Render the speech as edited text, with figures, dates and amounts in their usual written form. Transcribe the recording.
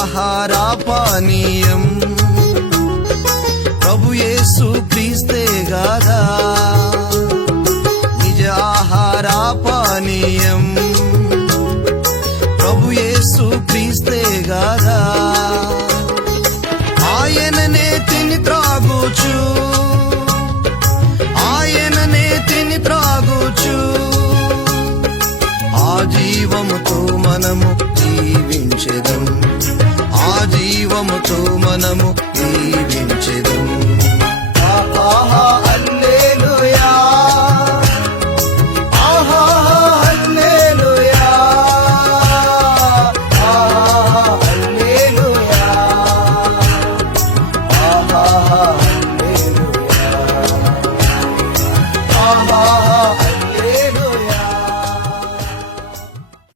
ఆహార పానీయం ప్రభు యేసు క్రీస్తే గాదా. నిజ ఆహార పానీయం ప్రభు యేసు క్రీస్తే గాదా. ఆయననే తిని త్రాగుచు, ఆయననే తిని త్రాగుచు ఆ జీవముతో మనము జీవించెదం, ఆ జీవముతో మనము